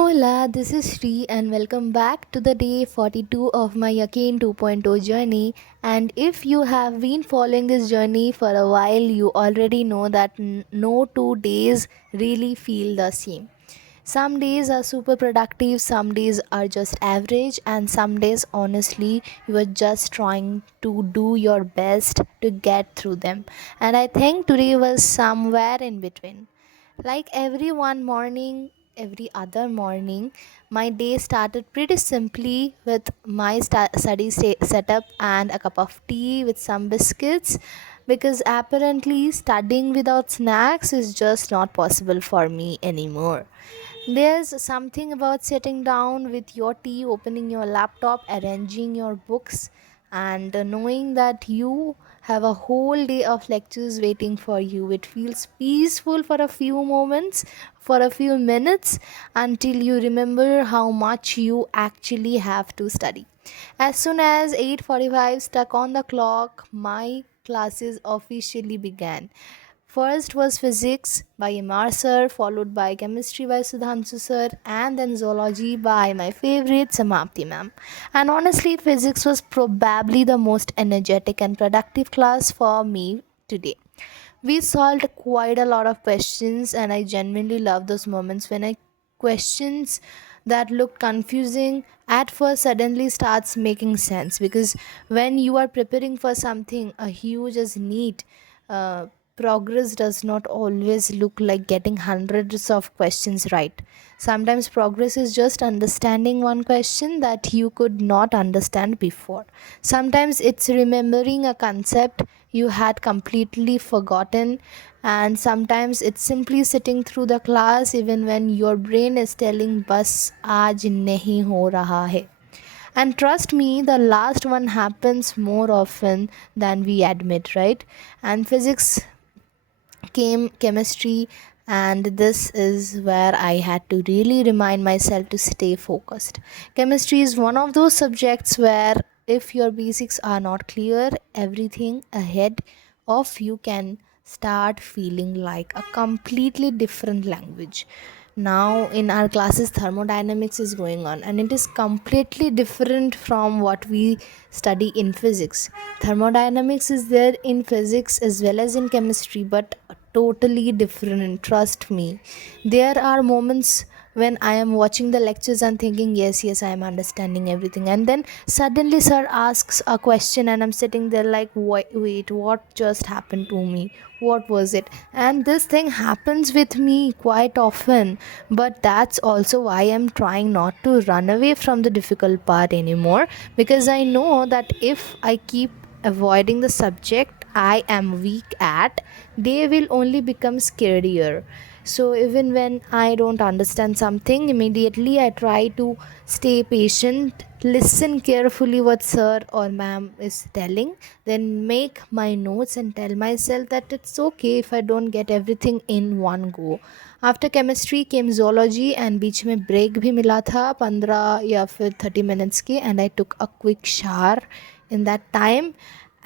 Hola, this is Shri, and welcome back to the day 42 of my Yakeen 2.0 journey. And if you have been following this journey for a while, you already know that no 2 days really feel the same. Some days are super productive, some days are just average, and some days, honestly, you are just trying to do your best to get through them. And I think today was somewhere in between. Like every other morning, my day started pretty simply with my setup and a cup of tea with some biscuits because apparently studying without snacks is just not possible for me anymore. There's something about sitting down with your tea, opening your laptop, arranging your books, and knowing that you have a whole day of lectures waiting for you. It feels peaceful for a few moments, for a few minutes, until you remember how much you actually have to study. As soon as 8:45 stuck on the clock, my classes officially began. First was physics by Amar sir, followed by chemistry by Sudhanshu sir, and then zoology by my favorite Samapti ma'am. And honestly, physics was probably the most energetic and productive class for me today. We solved quite a lot of questions, and I genuinely love those moments when I questions that looked confusing at first suddenly starts making sense, because when you are preparing for something a huge as neat, uh, progress does not always look like getting hundreds of questions right. Sometimes progress is just understanding one question that you could not understand before. Sometimes it's remembering a concept you had completely forgotten, and sometimes it's simply sitting through the class even when your brain is telling bas aaj nahi ho raha hai. And trust me, the last one happens more often than we admit, right? And physics came chemistry, and this is where I had to really remind myself to stay focused. Chemistry is one of those subjects where if your basics are not clear, everything ahead of you can start feeling like a completely different language. Now in our classes thermodynamics is going on, and it is completely different from what we study in physics. Thermodynamics is there in physics as well as in chemistry, but totally different, trust me. There are moments when I am watching the lectures and thinking, yes, I am understanding everything, and then suddenly sir asks a question and I'm sitting there like, wait, what just happened to me? What was it? And this thing happens with me quite often, but that's also why I'm trying not to run away from the difficult part anymore, because I know that if I keep avoiding the subject I am weak at, they will only become scarier. So even when I don't understand something immediately, I try to stay patient, listen carefully what sir or ma'am is telling, then make my notes and tell myself that it's okay if I don't get everything in one go. After chemistry came zoology and बीच में break भी मिला था 15 या फिर 30 minutes की, and I took a quick shower in that time.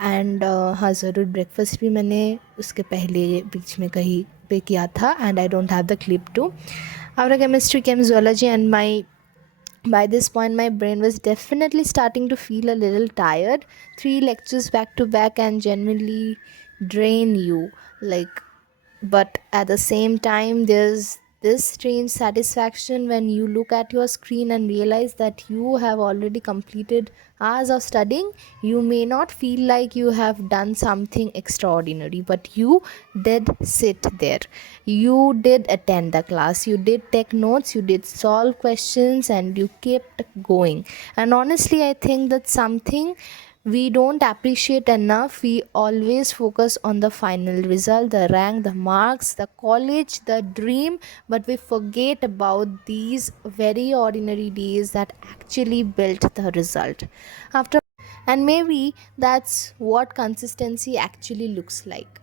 And हाँ, ज़रूर ब्रेकफास्ट भी मैंने उसके पहले बीच में कहीं पे किया था, and I don't have the clip too. After chemistry came zoology, and by this point my brain was definitely starting to feel a little tired. 3 lectures back to back and genuinely drain you, like, but at the same time there's this strange satisfaction when you look at your screen and realize that you have already completed hours of studying. You may not feel like you have done something extraordinary, but you did sit there, you did attend the class, you did take notes, you did solve questions, and you kept going. And honestly, I think that's something we don't appreciate enough. We always focus on the final result, the rank, the marks, the college, the dream, but we forget about these very ordinary days that actually built the result. After, and maybe that's what consistency actually looks like.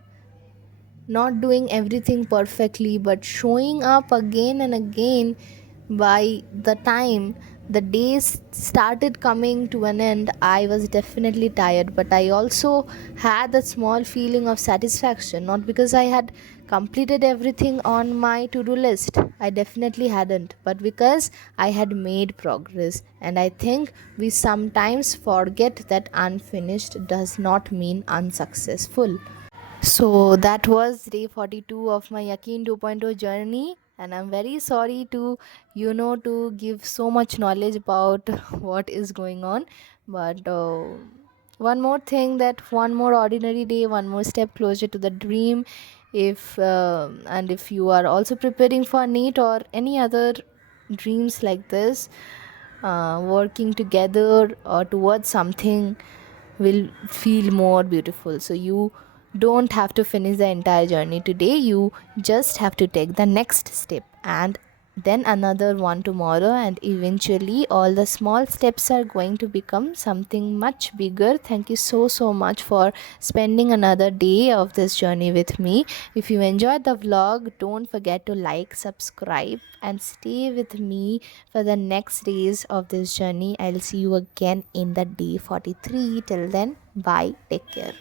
Not doing everything perfectly, but showing up again and again By the time the days started coming to an end, I was definitely tired, but I also had that small feeling of satisfaction, not because I had completed everything on my to-do list. I definitely hadn't, but because I had made progress. And I think we sometimes forget that unfinished does not mean unsuccessful. So that was day 42 of my Yakeen 2.0 journey, and I'm very sorry to to give so much knowledge about what is going on. But one more thing, that one more ordinary day, one more step closer to the dream. If and if you are also preparing for NEET or any other dreams like this, working together or towards something will feel more beautiful. So you don't have to finish the entire journey today, you just have to take the next step, and then another one tomorrow, and eventually all the small steps are going to become something much bigger. Thank you so much for spending another day of this journey with me. If you enjoyed the vlog, don't forget to like, subscribe, and stay with me for the next days of this journey. I'll see you again in the day 43. Till then, bye, take care.